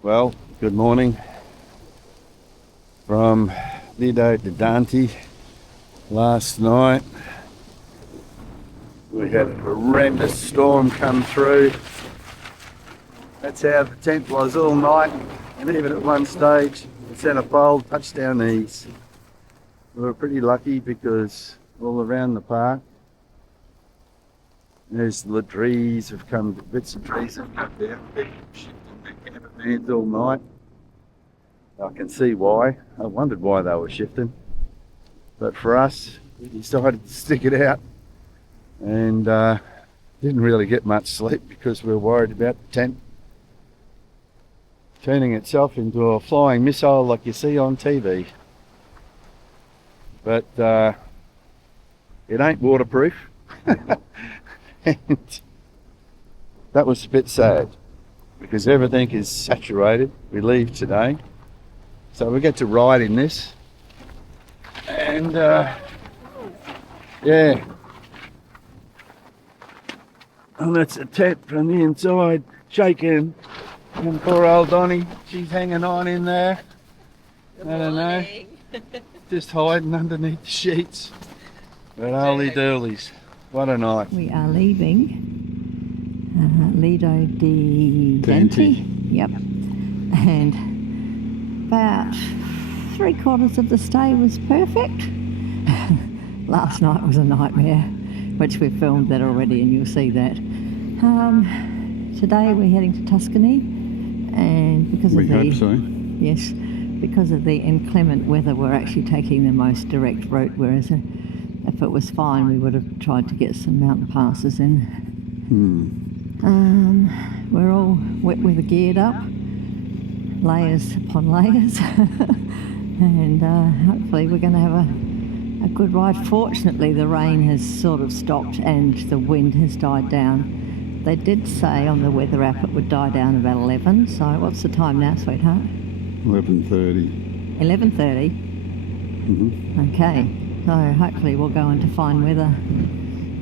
Well, good morning from Lido di Dante. Last night we had a horrendous storm come through. That's how the tent was all night, and even at one stage the centrefold touchdown ease. We were pretty lucky because all around the park there's the trees have come, bits of trees have come down. People shifting their camper vans all night. I can see why. I wondered why they were shifting. But for us, we decided to stick it out and didn't really get much sleep because we were worried about the tent turning itself into a flying missile like you see on TV. But it ain't waterproof. And that was a bit sad because everything is saturated. We leave today, so we get to ride in this, and yeah, and that's a tent from the inside shaking, and poor old Donnie, she's hanging on in there. I don't know, just hiding underneath the sheets. But holy doolies, what a night. We are leaving Lido di Dante. Yep. And about 3/4 of the stay was perfect. Last night was a nightmare, which we've filmed that already and you'll see that. Today we're heading to Tuscany, and because of yes, because of the inclement weather, we're actually taking the most direct route, whereas if it was fine, we would have tried to get some mountain passes in. We're all wet weather geared up, layers upon layers, and hopefully we're going to have a good ride. Fortunately, the rain has sort of stopped and the wind has died down. They did say on the weather app it would die down about 11, so what's the time now, sweetheart? 11:30. 11:30? Okay. So hopefully we'll go into fine weather,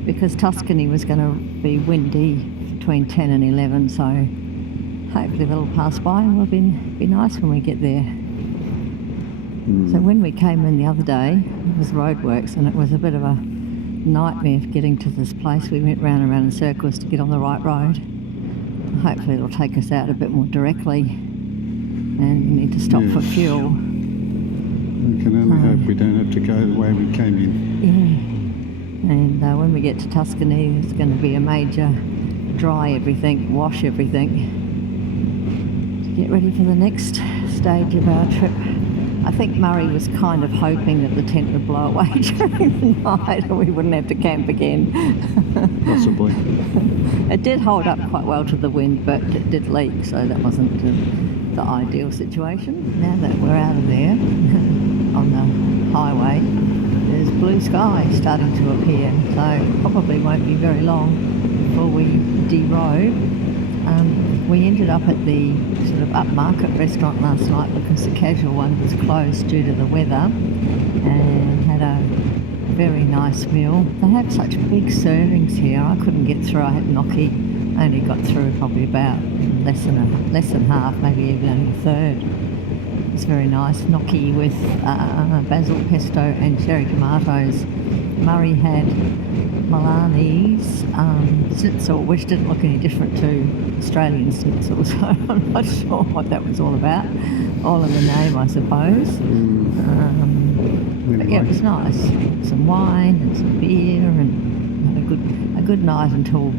because Tuscany was going to be windy between 10 and 11, so hopefully that'll pass by and will be nice when we get there. So when we came in the other day, it was roadworks and it was a bit of a nightmare getting to this place. We went round and round in circles to get on the right road. Hopefully it'll take us out a bit more directly, and we need to stop for fuel. We can only hope we don't have to go the way we came in. Yeah, and when we get to Tuscany, there's going to be a major dry everything, wash everything, to get ready for the next stage of our trip. I think Murray was kind of hoping that the tent would blow away during the night and we wouldn't have to camp again. Possibly. It did hold up quite well to the wind, but it did leak, so that wasn't the ideal situation. Now that we're out of there on the highway, there's blue sky starting to appear, so probably won't be very long before we de-road. We ended up at the sort of upmarket restaurant last night because the casual one was closed due to the weather, and had a very nice meal. They have such big servings here. I couldn't get through. I had gnocchi. I only got through probably about less than half, maybe even only a third. It's very nice. Gnocchi with basil pesto and cherry tomatoes. Murray had Milanese schnitzel, which didn't look any different to Australian schnitzel, so I'm not sure what that was all about. All in the name, I suppose. But yeah, it was nice. Some wine and some beer, and had a good night until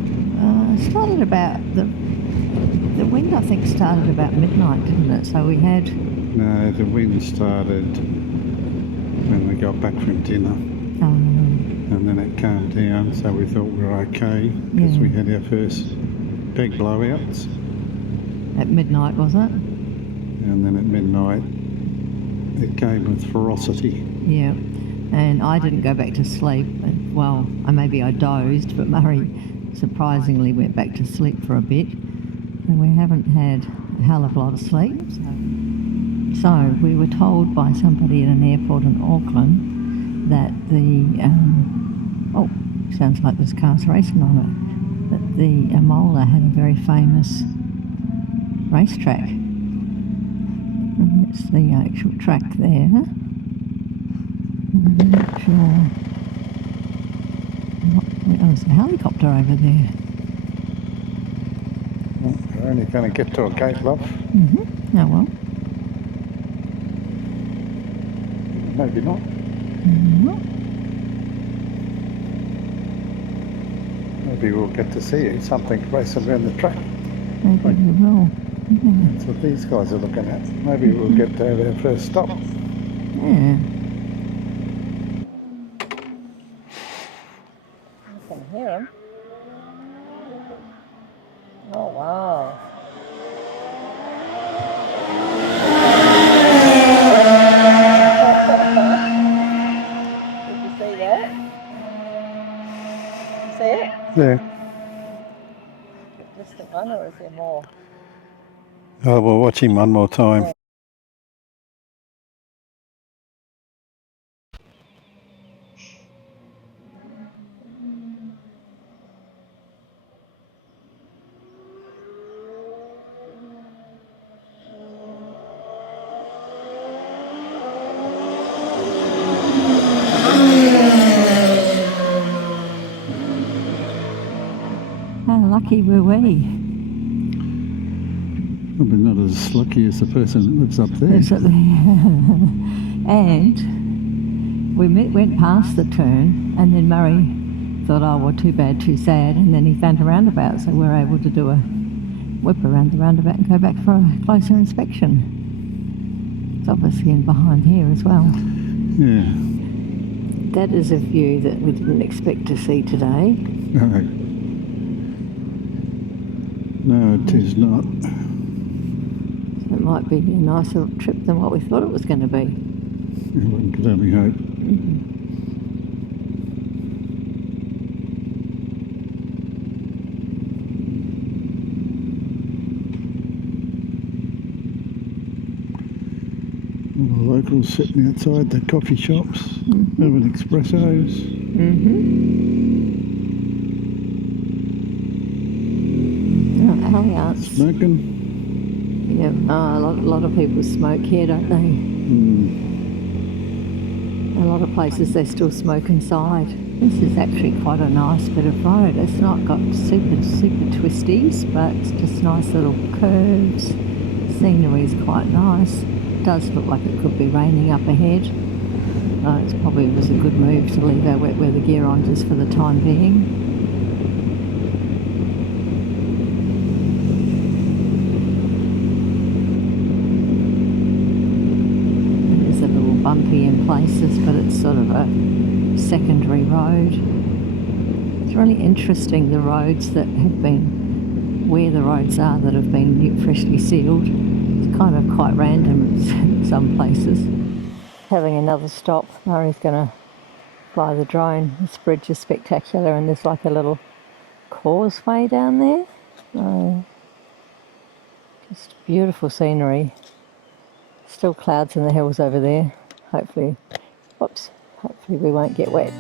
started about the wind. I think started about midnight, didn't it? So we had. No, the wind started when we got back from dinner. And then it calmed down, so we thought we were okay, because we had our first big blowouts. At midnight, was it? And then at midnight, it came with ferocity. Yeah, and I didn't go back to sleep. Well, maybe I dozed, but Murray surprisingly went back to sleep for a bit. And we haven't had a hell of a lot of sleep. So we were told by somebody at an airport in Auckland that sounds like there's cars racing on it, that the Imola had a very famous racetrack And it's the actual track there. I'm not sure. There's a helicopter over there. We're only going to get to a gate, love. Oh well. Maybe not. Maybe we'll get to see something racing around the track. Maybe we will. Yeah. That's what these guys are looking at. Maybe we'll get to have our first stop. Yeah. I can hear them. Oh wow. Did you see that? See it? Yeah. Just the one, or is there more? Oh, we'll watch him one more time. How lucky were we? We're not as lucky as the person that lives up there. There's and we went past the turn, and then Murray thought, oh, well, too bad, too sad, and then he found a roundabout, so we were able to do a whip around the roundabout and go back for a closer inspection. It's obviously in behind here as well. Yeah. That is a view that we didn't expect to see today. No. No, it is not. It might be a nicer trip than what we thought it was going to be. One could only hope. All the locals sitting outside the coffee shops, having espressos. Alliance. Smoking. Yeah, a lot of people smoke here, don't they? A lot of places they still smoke inside. This is actually quite a nice bit of road. It's not got super twisties, but it's just nice little curves. Scenery is quite nice. It does look like it could be raining up ahead. It probably was a good move to leave our wet weather gear on just for the time being. Bumpy in places, but it's sort of a secondary road. It's really interesting, the roads that have been, where the roads are that have been freshly sealed. It's kind of quite random in some places. Having another stop. Murray's going to fly the drone. This bridge is spectacular, and there's like a little causeway down there. Just beautiful scenery. Still clouds in the hills over there. Hopefully we won't get wet.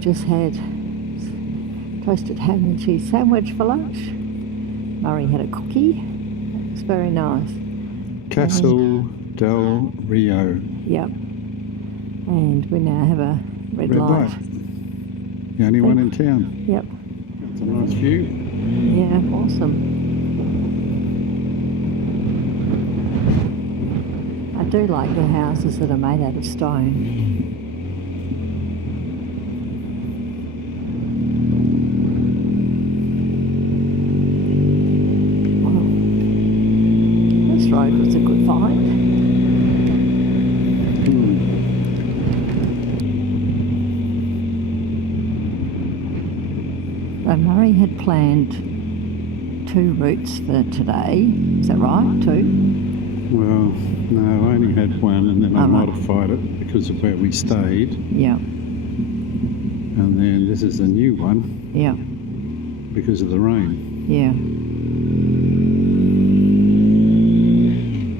Just had toasted ham and cheese sandwich for lunch. Murray had a cookie. It was very nice. Castel del Rio. Yep. And we now have a red light. The only one in town. Yep. It's a nice view. Yeah, awesome. I do like the houses that are made out of stone. Road was a good find. had planned 2 routes for today. Is that right? 2? Well, no, I only had one, and then I Oh, right. modified it because of where we stayed. Yeah. And then this is the new one Yeah. because of the rain. Yeah.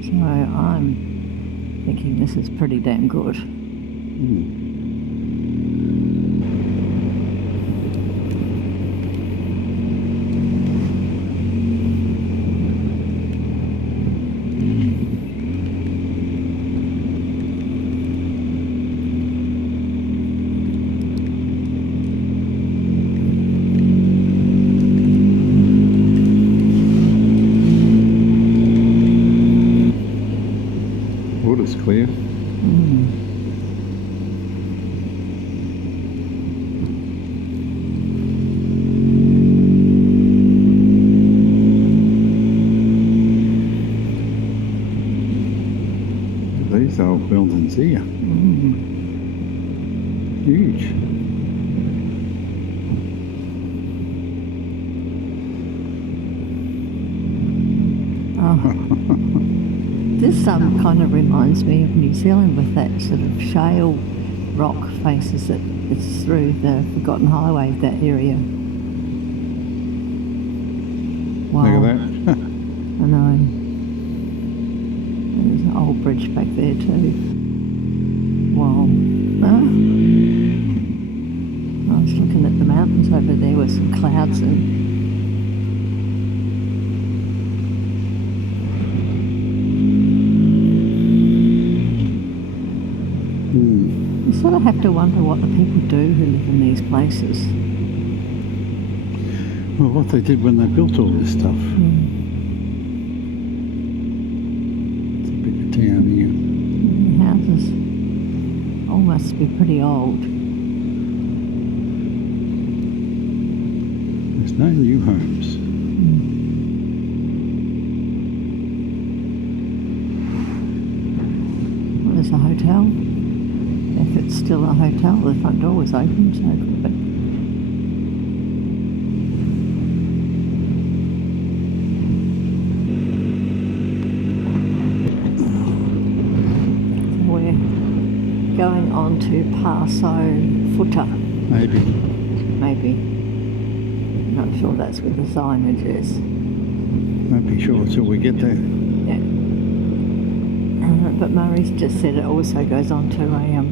So I'm thinking this is pretty damn good. Water's clear. These old buildings here. Huge. This kind of reminds me of New Zealand with that sort of shale rock faces that it's through the Forgotten Highway, that area. Wow. Look at that. I know. There's an old bridge back there too. Wow. Ah. I was looking at the mountains over there with some clouds and you sort of have to wonder what the people do who live in these places. Well, what they did when they built all this stuff. It's a bigger town here. The houses all must be pretty old. There's no new homes. Well, there's a hotel. If it's still a hotel, the front door was open, so it could be. So we're going on to Passo, Futa, Maybe. maybe. Not sure that's where the signage is. Won't be sure till we get there. Yeah. But Murray's just said it also goes on to a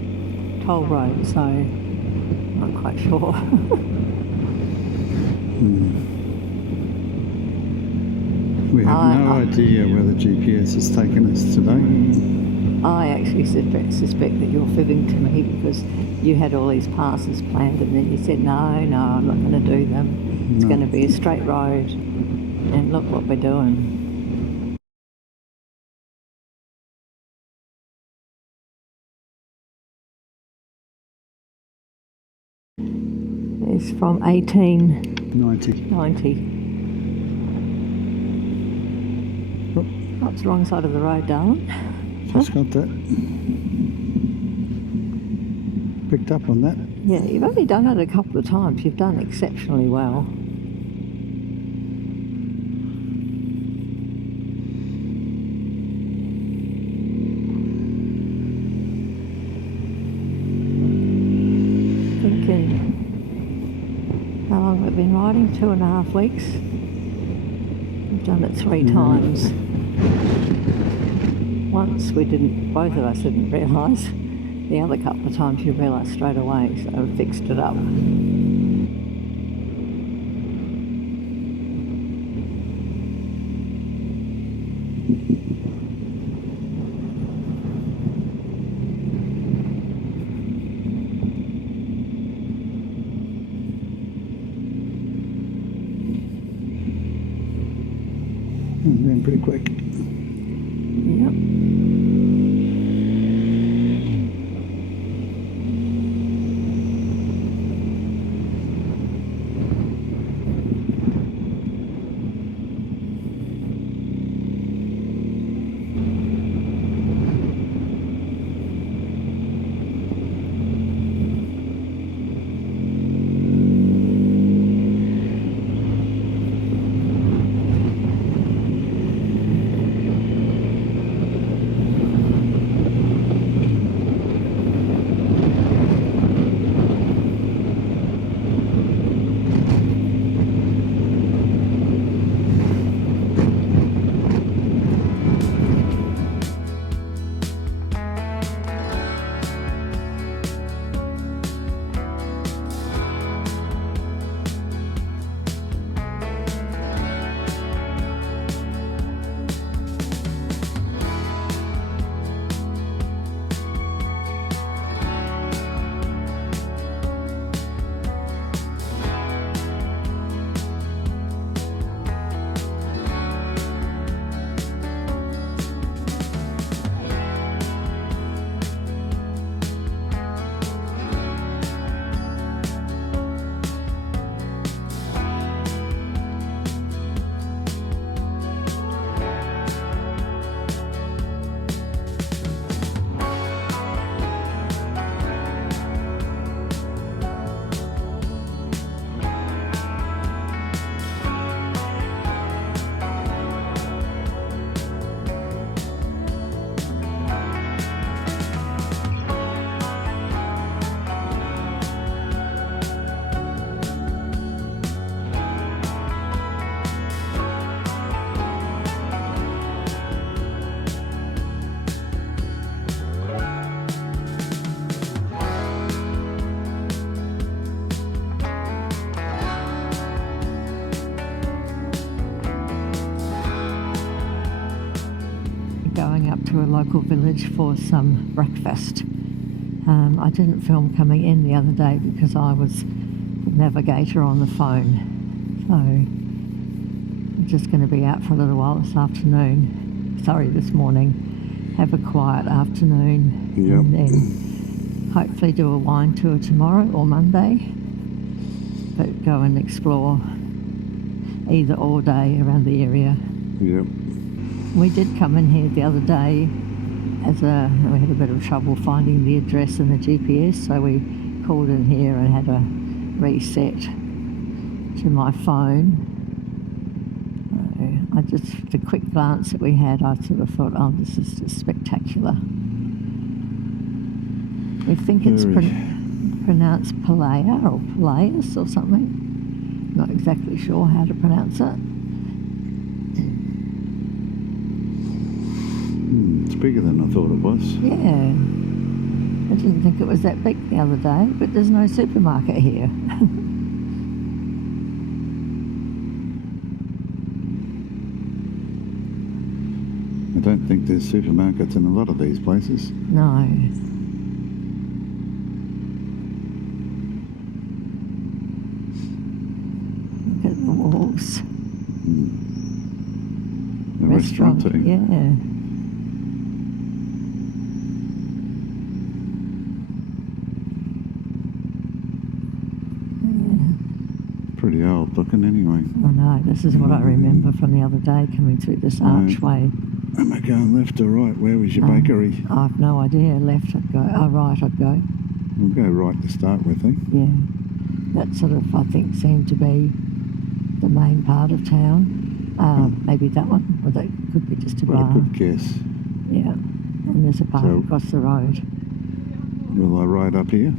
toll road, so I'm not quite sure. We have no idea where the GPS has taken us today. I actually suspect that you're fibbing to me because you had all these passes planned and then you said, no, I'm not going to do them. It's going to be a straight road. And look what we're doing. It's from 1890. 90. Oh, it's the wrong side of the road, darling. Just got that. Picked up on that. Yeah, you've only done it a couple of times. You've done exceptionally well. Thinking, how long we've been riding? 2.5 weeks. We've done it 3 times. Once we didn't, both of us didn't realise. The other couple of times you realise straight away, so we fixed it up. Been pretty quick. Yep. going up to a local village for some breakfast. I didn't film coming in the other day because I was the navigator on the phone. So I'm just going to be out for a little while this morning. Have a quiet afternoon. Yep. And then hopefully do a wine tour tomorrow or Monday. But go and explore either all day around the area. Yep. We did come in here the other day we had a bit of trouble finding the address and the GPS, so we called in here and had a reset to my phone. The quick glance that we had, I sort of thought, oh, this is just spectacular. We think it's pronounced Palea or Palaeus or something. Not exactly sure how to pronounce it. It's bigger than I thought it was. Yeah. I didn't think it was that big the other day, but there's no supermarket here. I don't think there's supermarkets in a lot of these places. No. Look at the walls. A restaurant too. Yeah. Pretty old looking anyway. Oh no, this is what I remember from the other day, coming through this archway. Am I going left or right? Where was your bakery? I've no idea. Left I'd go. Oh, right I'd go. We'll go right to start with, eh? Yeah. That sort of, I think, seemed to be the main part of town. Maybe that one, or that could be just a What bar. a good guess. Yeah. And there's a bar across the road. Will I ride up here?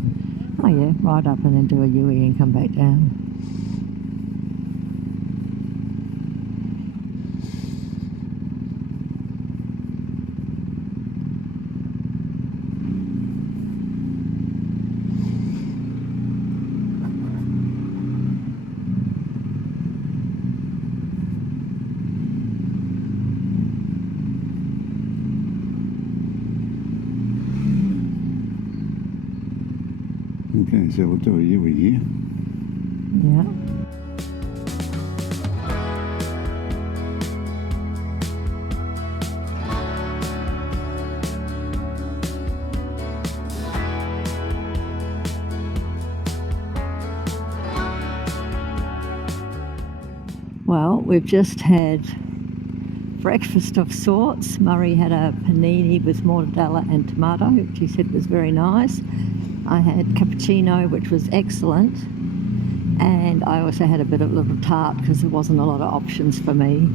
Oh yeah, ride up and then do a U-E and come back down. Okay, so we'll do a U-E here. Yeah. Well, we've just had breakfast of sorts. Murray had a panini with mortadella and tomato, which he said was very nice. I had cappuccino, which was excellent, and I also had a bit of a little tart because there wasn't a lot of options for me.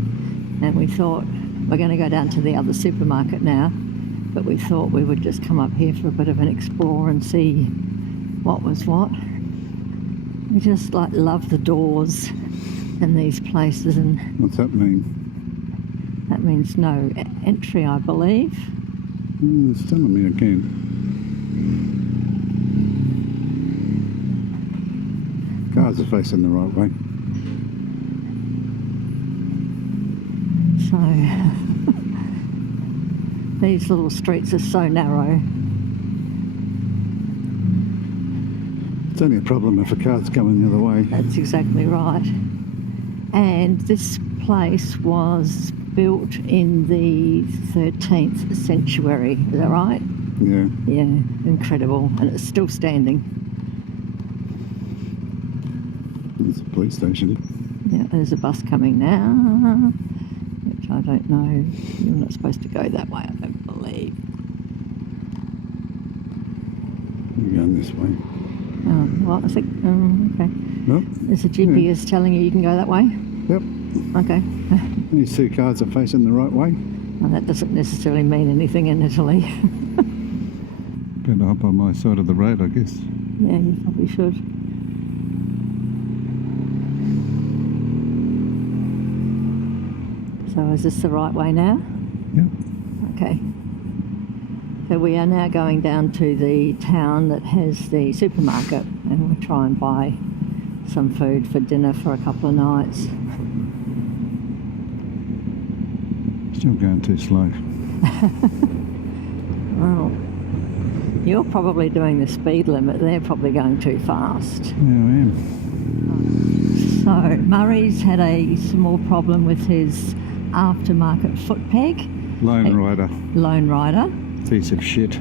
And we thought we're going to go down to the other supermarket now, but we thought we would just come up here for a bit of an explore and see what was what. We just love the doors in these places, and What's that mean? that means no entry, I believe. It's telling me again. Cars are facing the right way. So these little streets are so narrow. It's only a problem if a car's going the other way. That's exactly right. And this place was built in the 13th century. Is that right? Yeah. Yeah, incredible. And it's still standing. It's a police station. Yeah, there's a bus coming now, which I don't know. You're not supposed to go that way, I don't believe. You're going this way. Well, I think, okay. Nope. There's a GPS telling you can go that way? Yep. Okay. These two cars are facing the right way. Well, that doesn't necessarily mean anything in Italy. Better hop on my side of the road, I guess. Yeah, you probably should. So is this the right way now? Yep. Okay. So we are now going down to the town that has the supermarket, and we'll try and buy some food for dinner for a couple of nights. Still going too slow. Well, you're probably doing the speed limit. They're probably going too fast. Yeah, I am. So Murray's had a small problem with his aftermarket foot peg. Lone rider. Lone rider. Piece of shit.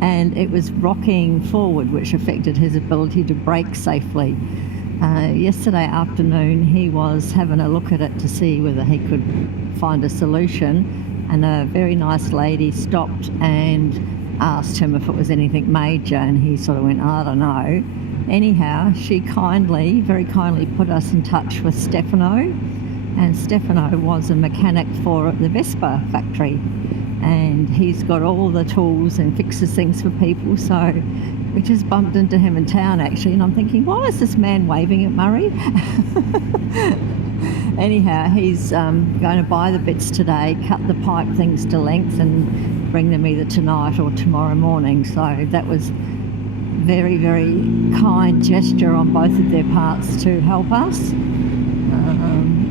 And it was rocking forward, which affected his ability to brake safely. Yesterday afternoon, he was having a look at it to see whether he could find a solution, and a very nice lady stopped and asked him if it was anything major, and he sort of went, I don't know. Anyhow, she very kindly put us in touch with Stefano, and Stefano was a mechanic for the Vespa factory, and he's got all the tools and fixes things for people. So we just bumped into him in town actually, and I'm thinking, why is this man waving at Murray? Anyhow, he's going to buy the bits today, cut the pipe things to length and bring them either tonight or tomorrow morning. So that was very, very kind gesture on both of their parts to help us.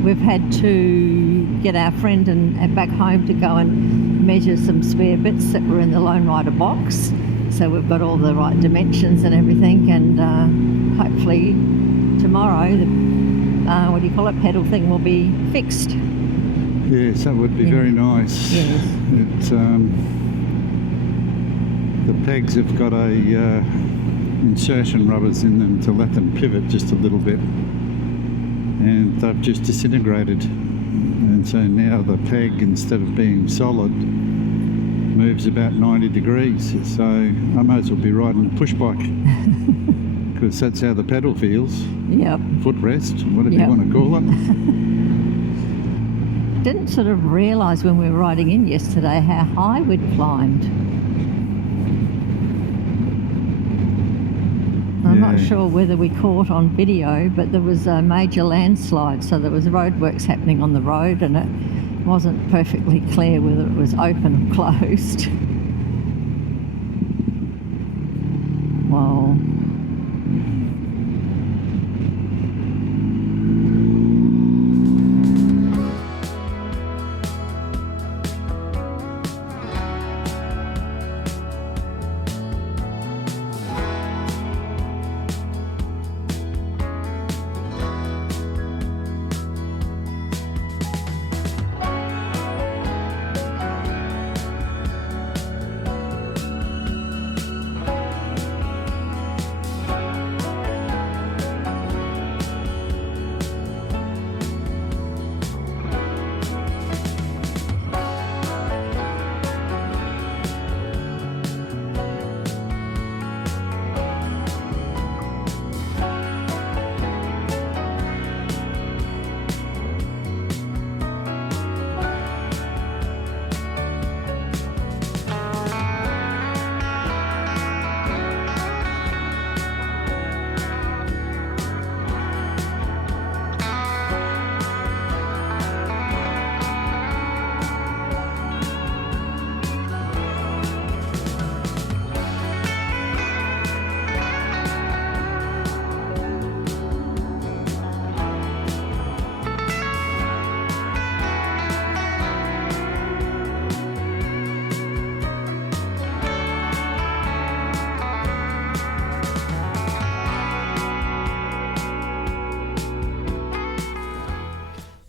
We've had to get our friend and back home to go and measure some spare bits that were in the Lone Rider box. So we've got all the right dimensions and everything, and hopefully tomorrow the pedal thing will be fixed. Yes, that would be very nice. Yes. It's, the pegs have got a insertion rubbers in them to let them pivot just a little bit, and they've just disintegrated, and so now the peg, instead of being solid, moves about 90 degrees. So I might as well be riding a push bike, because that's how the pedal feels. Yep. Footrest, whatever you want to call it. Didn't sort of realise when we were riding in yesterday how high we'd climbed. I'm not sure whether we caught on video, but there was a major landslide, so there was roadworks happening on the road, and it wasn't perfectly clear whether it was open or closed. Wow.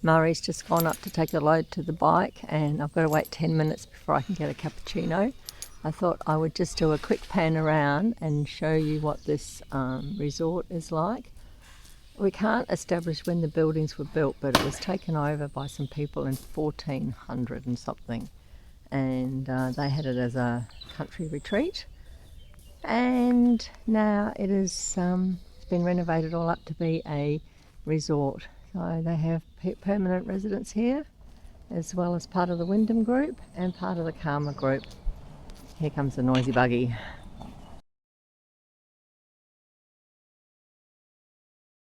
Murray's just gone up to take a load to the bike, and I've got to wait 10 minutes before I can get a cappuccino. I thought I would just do a quick pan around and show you what this resort is like. We can't establish when the buildings were built, but it was taken over by some people in 1400 and something, and they had it as a country retreat, and now it is it's been renovated all up to be a resort. So they have permanent residents here, as well as part of the Wyndham group and part of the Karma group. Here comes the noisy buggy.